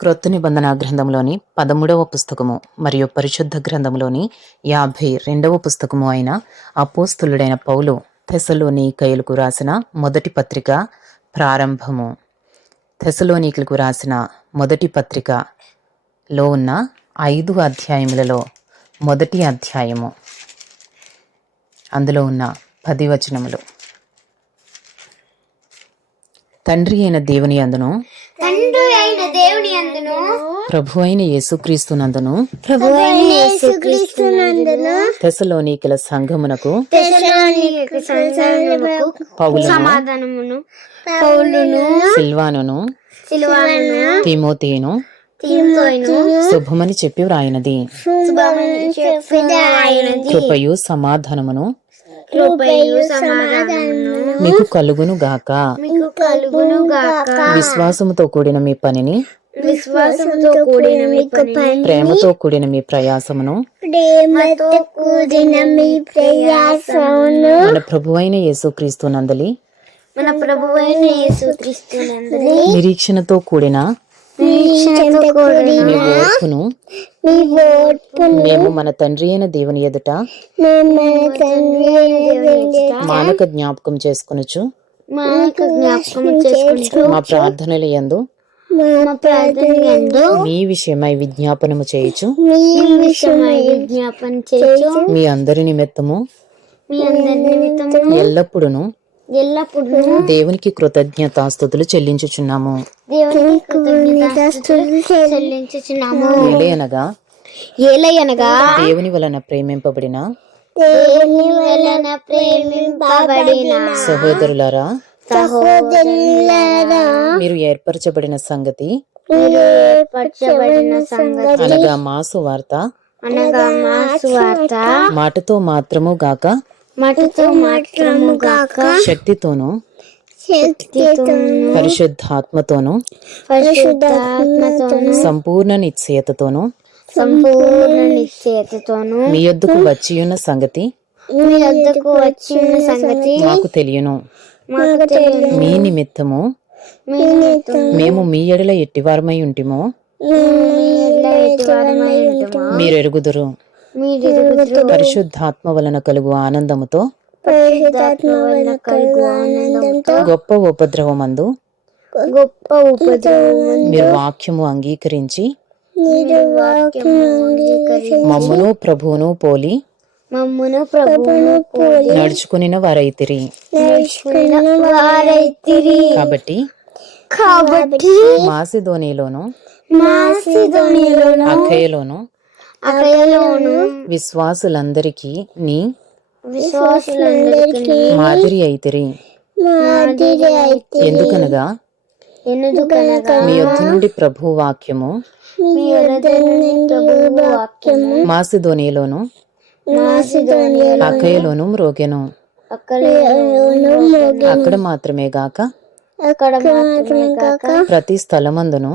క్రొత్త నిబంధన గ్రంథంలోని పదమూడవ పుస్తకము మరియు పరిశుద్ధ గ్రంథంలోని యాభై రెండవ పుస్తకము అయిన అపోస్తులుడైన పౌలు తెసలోనికయులకు రాసిన మొదటి పత్రిక ప్రారంభము. తెసలోనికులకు రాసిన మొదటి పత్రికలో ఉన్న ఐదు అధ్యాయములలో మొదటి అధ్యాయము. అందులో ఉన్న పది వచనములు. తండ్రి అయిన దేవుని అందును. తండ్రి అయిన దేవుని అందును. ప్రభు అయిన యేసుక్రీస్తునందును ప్రభు అయిన యేసుక్రీస్తునందును తెసలోనికల సంఘమునకు సంసారమునకు పౌలును. సమాధానమును. పౌలును. సిల్వానును. సిల్వాను తిమోతిను తీర్తోను శుభమని చెప్పి వ్రాయినది. కృపయు సమాధానమును. కృపయు మీకు కలుగును గాక. మీకు కలుగును గాక. విశ్వాసముతో కూడిన మీ పనిని విశ్వాసంతో కూడిన మీ ప్రేమతో కూడిన మీ ప్రయాసమును ప్రేమతో కూడిన మీ ప్రయాసమును మన ప్రభు అయిన యేసుక్రీస్తు నందలి మన ప్రభు అయిన నిరీక్షణతో కూడిన నిరీక్షణతో కూడిన ఓర్పును మీ ఓర్పును మేము మన తండ్రి అయిన దేవుని ఎదుట మేము మన తండ్రి అయిన దేవుని ఎదుట మానక జ్ఞాపకం చేసుకొనుచు మాకు జ్ఞాపకం చేసుకుంటూ మా ప్రార్థనల యందు మా ప్రార్థన యందు మీ విషయమై విజ్ఞాపనము చేయుచు మీ విషయమై విజ్ఞాపన చేచు మీ అందరి నిమిత్తము మీ అందరి నిమిత్తము ఎల్లప్పుడూను ఎల్లప్పుడూ దేవునికి కృతజ్ఞతాస్థుతులు చెల్లించుచున్నాము. దేవునికి కృతజ్ఞతాస్తుతులు చెల్లించుచున్నాము. ఏలయనగా? ఏలయనగా? దేవుని వలన ప్రేమింపబడిన? దేవుని వలన ప్రేమింపబడిన? సహోదరులారా సహోదరులారా మీరు ఏర్పరచబడిన సంగతి? మీరు ఏర్పరచబడిన సంగతి? అనగా మా సువార్త? అనగా మా సువార్త? మాటతో మాత్రము గాక మటుతో మాత్రము గాక. శక్తితోనూ శక్తితోను పరిశుద్ధాత్మతోనూ పరిశుద్ధాత్మతోను సంపూర్ణ నిశ్చయతతోనూ సంపూర్ణ నిశ్చయతతోను మీ యొద్దకు వచ్చియున్న సంగతి మీ వద్దకు వచ్చిన సంగతి మాకు తెలియను. మాకు తెలియదు మీ నిమిత్తము మేము మీ ఎడల ఎట్టివారమై ఉంటిమో మీరు ఎరుగుదురు. పరిశుద్ధాత్మ వలన కలుగు ఆనందముతో పరిశుద్ధాత్మ వలన కలుగు ఆనందంతో గొప్ప ఉపద్రవమందు గొప్ప ఉపద్రవం మీరు వాక్యము అంగీకరించి మమ్మును ప్రభువును పోలి మమ్మును ప్రభువును పోలి నడుచుకునిన వారైతిరి. వారైతిరి. కాబట్టి కాబట్టి మాసిధోనిలోను మాసిదోనిలోను అఖయలోను అకయలోను విశ్వాసులందరికీ నీ విశ్వాసులందరికీ మాదిరి అయితిరి. మాదిరి అయితే ఎందుకనగా? ఎందుకనగా? మీ యొద్ద నుండి ప్రభు వాక్యము మీ యొద్ద నుండి వాక్యము అఖయలోను మ్రోగెను. అక్కడ మాత్రమే గాక అక్కడ మాత్రమే కాక ప్రతి స్థలమందును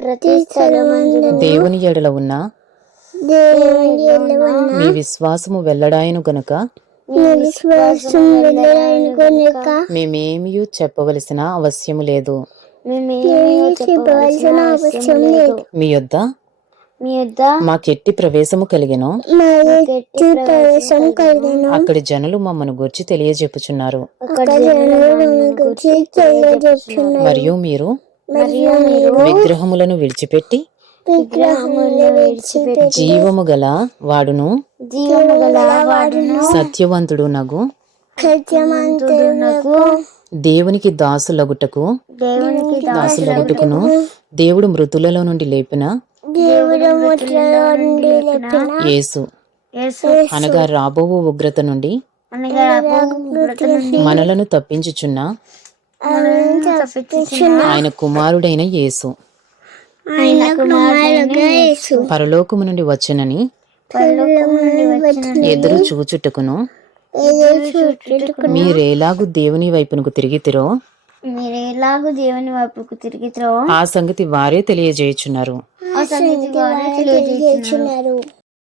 ప్రతి స్థలమందు దేవుని ఎడల ఉన్న మీ విశ్వాసము వెల్లడాయను గనుక? మీ విశ్వాసం వెళ్ళడానికి కనుక మేమేమీ చెప్పవలసిన అవశ్యము లేదు. మీ యొద్ద? మాకెట్టి ప్రవేశము కలిగెను. అక్కడి జనులు మమ్మను గూర్చి తెలియజెప్పుచున్నారు. మరియు మీరు విగ్రహములను విడిచిపెట్టి విగ్రహములు విడిచిపెట్టి జీవము గల వాడును. జీవము గల వాడును. సత్యవంతుడు నగు. దేవునికి దాసులగుటకు. దేవునికి దాసులగుటకును. దేవుడు మృతులలో నుండి లేపిన దేవుడు ముట్లలో నుండి లేపిన యేసు. అనగా రాబోవు ఉగ్రత నుండి మనలను తప్పించుచున్న ఆయన కుమారుడైన యేసు. పరలోకము నుండి వచ్చునని ఎదురు చూచుటకును మీరేలాగు దేవుని వైపునకు తిరిగితిరో మీరు ఎలాగో దేవుని వైపుకు తిరిగితో ఆ సంగతి వారే తెలియజేయుచున్నారు. ఆ సంగతి వారు తెలియజేస్తున్నారు